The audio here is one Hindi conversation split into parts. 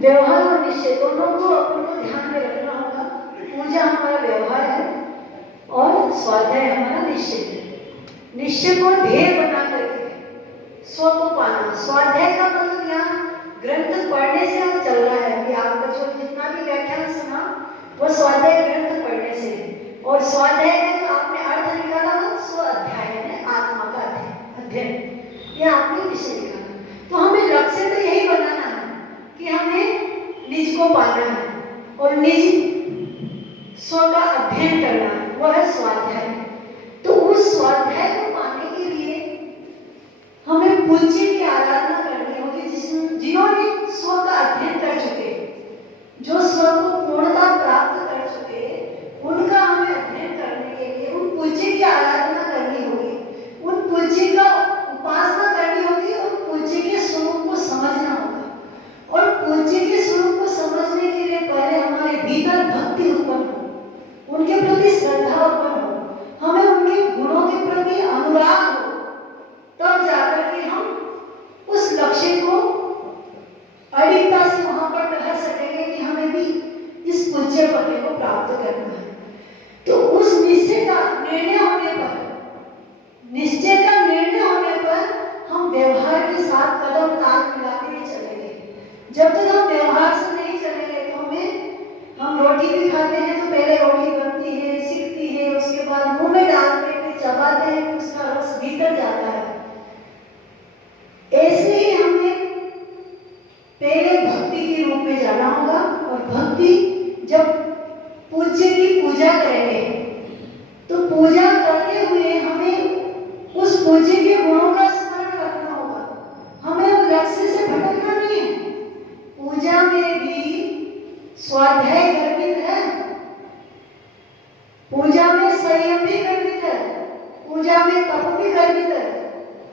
व्यवहार और निश्चय दोनों को अपन को ध्यान में रखना होगा। पूजा हमारा व्यवहार है और स्वाध्याय हमारा निश्चय है। निश्चय को ध्येय बना करके स्व को पाना। स्वाध्याय का मतलब यहाँ ग्रंथ पढ़ने से हम चल रहा है। अभी आपका जो जितना भी व्याख्यान सुना वो स्वाध्याय ग्रंथ पढ़ने से है। और स्वाध्याय में जो आपने अर्थ निकाला वो स्व अध्याय है, आत्मा का अध्ययन, ये आपने निश्चय निकाला। तो हमें लक्ष्य तो यही बनाना है कि हमें निज को पाना है और निज स्व का अध्ययन करना है, वो है स्वाध्याय। तो उस स्वाध्याय को पाने के लिए हमें पूज्य की आराधना करनी होगी, जिन्होंने स्व का अध्ययन कर चुके, जो स्व को पूर्णता प्राप्त कर चुके, उनका हमें अध्ययन करने के लिए उन पूज्य की आराधना करनी होगी, उन पूज्य का उपासना करनी होगी और पूज्य के स्वरूप को समझना होगा। और पूज्य के स्वरूप को समझने के लिए पहले हमारे भीतर भक्ति उत्पन्न हो, उनके प्रति श्रद्धा उत्पन्न हो, हमें उनके गुणों के प्रति अनुराग हो, तब जाकर के हम उस लक्ष्य को अडिगता से वहां पर रह सकेंगे कि हमें भी इस पूज्य पद को प्राप्त करना है। तो उस निश्चय का निर्णय होने पर हम व्यवहार के साथ कदम ताल मिलाते हुए चलेंगे। जब तक हम व्यवहार से नहीं चलेंगे तो हम रोटी भी खाते हैं तो पहले रोटी बनती है, सिकती है, उसके बाद मुंह में डालते हैं, चबाते हैं, उसका रस भीतर जाता है। ऐसे ही हमें पहले भक्ति के रूप में जाना होगा। और भक्ति जब पूज्य की पूजा करेंगे तो पूजा करते हुए हमें उस पूज्य के गुणों का स्मरण रखना होगा। हमें उस लक्ष्य से भटकना नहीं है। पूजा में भी स्वाध्याय गर्भित है, पूजा में संयम भी गर्भित है, पूजा में तप भी गर्भित है,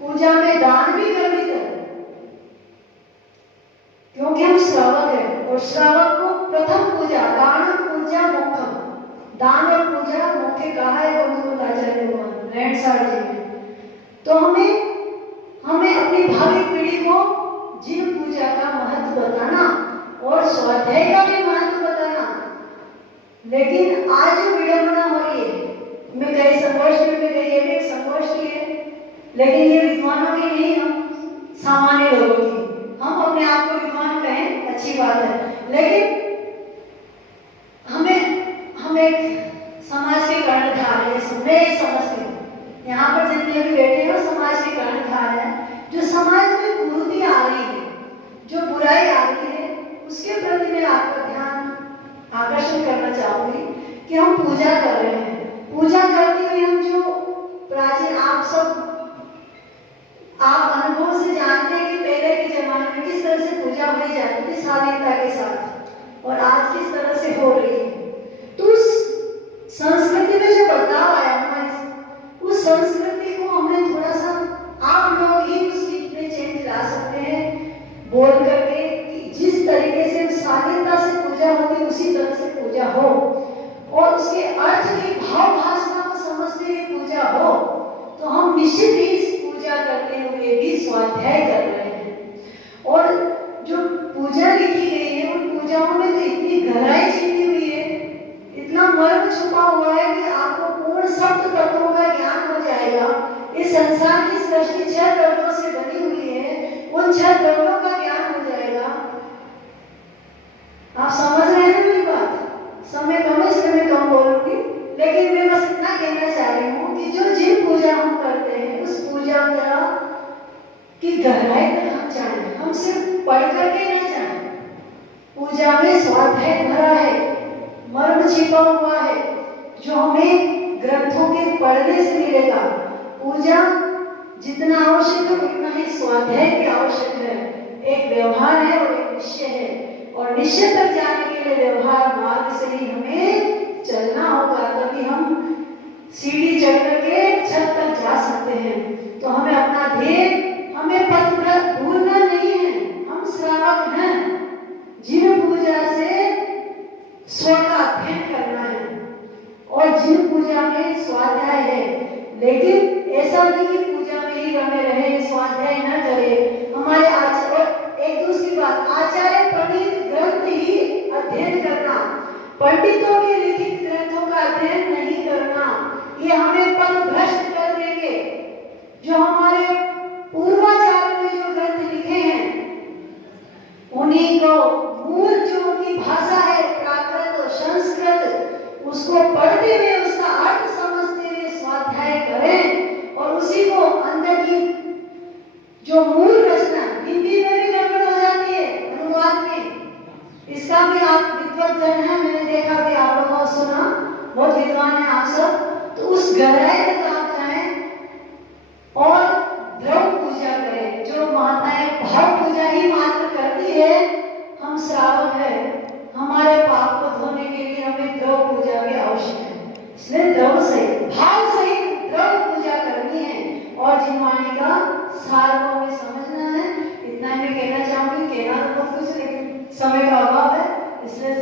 पूजा में दान भी गर्भित है, क्योंकि हम श्रावक हैं। और श्रावक को प्रथम पूजा दान पूजा मोक्षम, दान और पूजा मुख्य कहा है गुरुकुल आचार्य भगवान रैणसार जी ने। तो हमें अपनी भावी पीढ़ी को जिन पूजा का महत्व बताना और स्वाध्याय का भी महत्व बताना। लेकिन आज जो विडंबना हो रही है, मैं कई संगोष्ठी में गई, ये भी एक संगोष्ठी है, लेकिन ये विद्वानों की नहीं, हम सामान्य लोगों की। हम अपने आप को विद्वान कहें, अच्छी बात है, लेकिन हम एक समाज के कर्णधार है। मैं समझती हूँ यहाँ पर जितने भी बैठे हो समाज के कर्णधार है। जो समाज में कुरीति आ रही है, जो बुराई आ रही है, उसके प्रति मैं आपका ध्यान आकर्षित करना चाहूंगी कि हम पूजा कर रहे हैं। पूजा करते हुए हम जो प्राचीन आप अनुभव से जानते हैं कि पहले के जमाने में किस तरह से पूजा हुई जाती थी शालीनता के साथ, और आज किस तरह से हो रही है। तो उस संस्कृति में जो बदलाव आया उस संस्कृति को हमें थोड़ा सा आप लोग ही उसमें चेंज ला सकते हैं, बोल करके कि जिस तरीके से शालीनता से पूजा होगी उसी तरह से पूजा हो, और उसके अर्थ की भाव भाषा को समझते हुए पूजा हो। तो हम निश्चित ही इस पूजा करते हुए भी स्वाध्याय कर रहे हैं। और जो पूजा लिखी गई है उन पूजाओं में तो इतनी गहराई छिपी हुई है, इतना मर्म छुपा हुआ है कि आपको पूर्ण सप्त तत्वों का ज्ञान हो जाएगा। इस संसार की सृष्टि 6 द्रव्यों से बनी हुई है, उन 6 द्रव्यों का ज्ञान हो जाएगा। आप समझ रहे हैं मेरी बात? समय कम है इसलिए मैं कम बोलूंगी, लेकिन मैं बस इतना कहना चाह रही हूँ कि जिन पूजा हम करते हैं उस पूजा की गहराई तक हम जाने, हम सिर्फ पढ़ करके नहीं जाने। पूजा में स्वाध्याय भरा है, मर्म छिपा हुआ है, जो हमें ग्रंथों के पढ़ने से मिलेगा। पूजा जितना आवश्यक है उतना ही स्वाध्याय भी आवश्यक है। एक व्यवहार है और एक निश्चय है, और निश्चय तक जाने के लिए व्यवहार मार्ग से ही हमें चलना होगा, तभी हम सीढ़ी चढ़ करके छत तक जा सकते हैं। तो हमें अपना ध्येय, हमें पथ भूलना नहीं है। हम श्रावक हैं, जिन पूजा से स्व का अध्ययन करना है और जिन पूजा में स्वाध्याय है। लेकिन ऐसा नहीं कि पूजा में ही बने रहे, स्वाध्याय न करे। हमारे आचार्य, एक दूसरी बात, आचार्य प्रणीत ग्रंथ पंडितों के लिखित ग्रंथों का अध्ययन नहीं करना, ये हमें पथ भ्रष्ट कर देंगे। जो हमारे पूर्वाचार्यों ने जो ग्रंथ लिखे हैं, उन्हीं को मूल जो उनकी भाषा है प्राकृत और संस्कृत, उसको पढ़ते हुए उसका अर्थ समझते हुए स्वाध्याय करें और उसी को अंदर की जो मूल रचना, हिंदी में भी गड़बड़ हो जाती है अनुवाद में, इसका भी आप विद्वत जन है, मैंने देखा कि आप लोगों को सुना, बहुत विद्वान है आप सब, तो उस गहराई में आप जाएं और द्रव पूजा करें। जो माताएं भाव पूजा ही मात्र करती है, हम श्रावक है, हमारे पाप को धोने के लिए हमें द्रव पूजा भी आवश्यक है। इसलिए द्रव सहित भाव सहित द्रव पूजा करनी है और जिनवाणी का सार को हमें समझना है। इतना मैं कहना चाहूंगी, कहना तो बहुत कुछ लेकिन समय का अभाव है, इसलिए